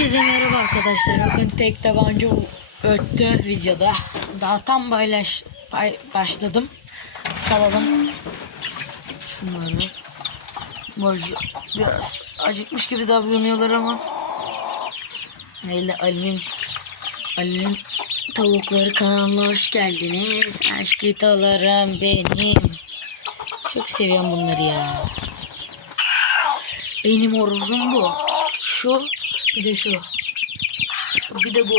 Herkese merhaba arkadaşlar. Bugün tek tabanca öttü videoda. Daha tam paylaş, pay, başladım. Salalım. Şunları. Boş, biraz acıkmış gibi davranıyorlar ama. Neyle Ali'nin Ali'nin tavukları kanalına hoş geldiniz. Aşkıtalarım benim. Çok seviyorum bunları ya. Benim horozum bu. Şu bir de şu. Bir de bu.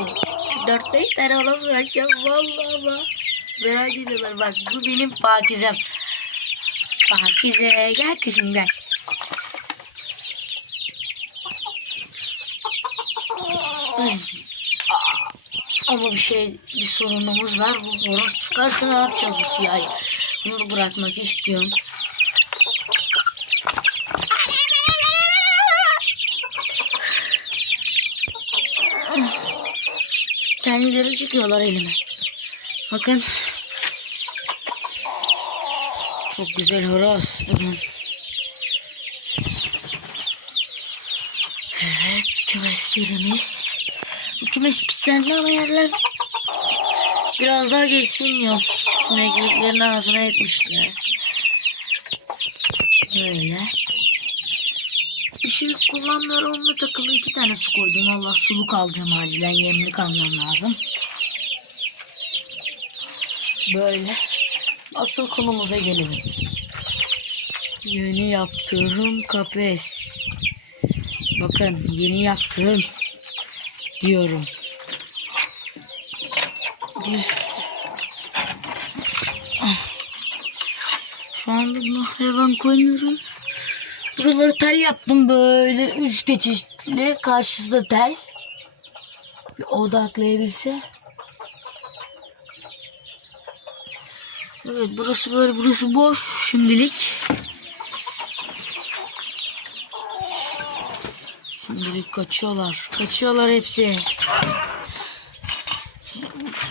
4-5 tane horoz bırakacağım. Vallahi bak. Merak ediyorlar bak. Bu benim pakizem. Pakize. Gel kızım gel. Ay. Ama bir şey bir sorunumuz var. Bu horoz çıkarsa ne yapacağız bu siyahı? Bunu bırakmak istiyorum. Kendileri çıkıyorlar elime. Bakın. Çok güzel horoz. Durun. Evet kümeslerimiz. Bu kümes pislendi ama yerler biraz daha geçsin yok. Sinekliklerin ağzına etmişler. Böyle. Şey kullanmıyorum onunla takılı iki tane su koydum. Valla suluk alacağım acilen yemlik almam lazım. Böyle. Asıl konumuza gelelim. Yeni yaptığım kafes. Bakın yeni yaptığım diyorum. Düz. Şu anda bunu hayvan koymuyorum. Buraları tel yaptım böyle üç geçişli karşısı da tel. Bir odaklayabilse. Evet burası böyle burası boş şimdilik. Şimdilik kaçıyorlar. Kaçıyorlar hepsi.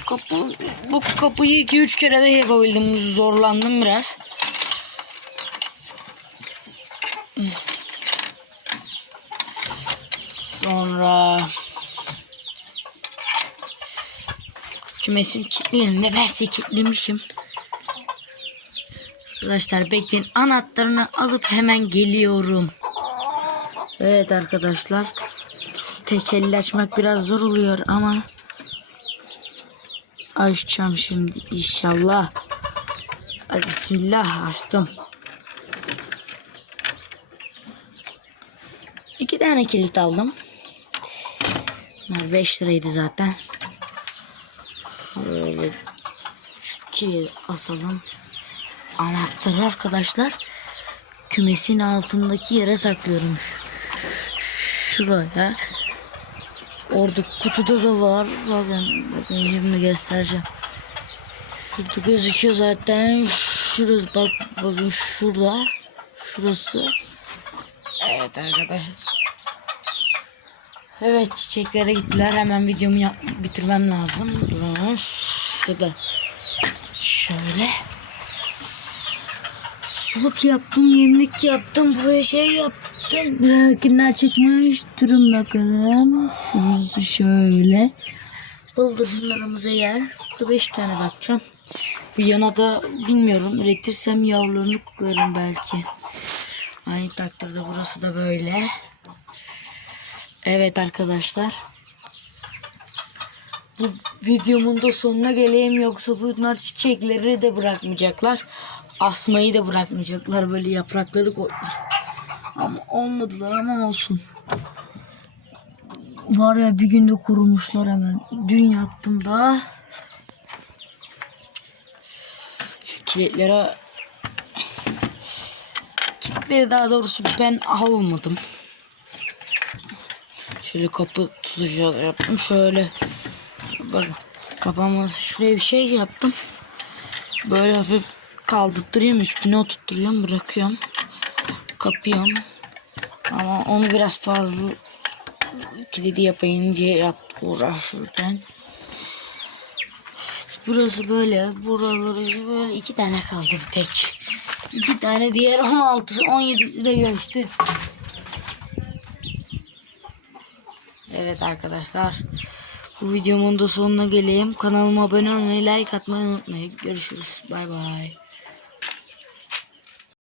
Kapı, bu kapıyı 2-3 kere de yapabildim. Zorlandım biraz. Sonra kümesim kilitlerim de verse kilitlemişim. Arkadaşlar bekleyin anahtarını alıp hemen geliyorum. Evet arkadaşlar. Şu tekeli açmak biraz zor oluyor ama açacağım şimdi inşallah. Hadi bismillah açtım. İki tane kilit aldım. Bunlar 5 liraydı zaten. Şu kilidi asalım. Anahtarı arkadaşlar kümesin altındaki yere saklıyorum. Şuraya. Orada kutuda da var. Bakın, bakın şimdi göstereceğim. Şurada gözüküyor zaten. Şurası bak bakın şurada. Şurası. Evet arkadaşlar. Evet çiçeklere gittiler. Hemen videomu yap bitirmem lazım. Durun. Şurada. Şöyle. Suluk yaptım, yemlik yaptım, buraya şey yaptım. Bırakınlar çıkmış. Durun bakalım. Şurası şöyle. Bıldırcınlarımıza yer. Burada beş tane bakacağım. Bu yana da bilmiyorum. Üretirsem yavrularını koyarım belki. Aynı takdirde burası da böyle. Evet arkadaşlar. Bu videomun da sonuna geleyim yoksa bunlar çiçekleri de bırakmayacaklar. Asmayı da bırakmayacaklar böyle yaprakları koy. Ama olmadılar ama olsun. Var ya bir günde kurumuşlar hemen. Dün yaptım daha. Şu kilitlere kilitleri daha doğrusu ben almadım. Şöyle kapı tutacağız yaptım. Şöyle bakın kapanması şuraya bir şey yaptım. Böyle hafif kaldırtırıyorum üstüne oturtturuyorum bırakıyorum. Kapıyorum. Ama onu biraz fazla kilidi yapayım diye yaptım uğraşırken. Evet, burası böyle. Buraları böyle iki tane kaldı bir tek. İki tane diğer 16 17'si de geçti. Evet arkadaşlar. Bu videomun da sonuna geleyim. Kanalıma abone olmayı, like atmayı unutmayın. Görüşürüz. Bay bay.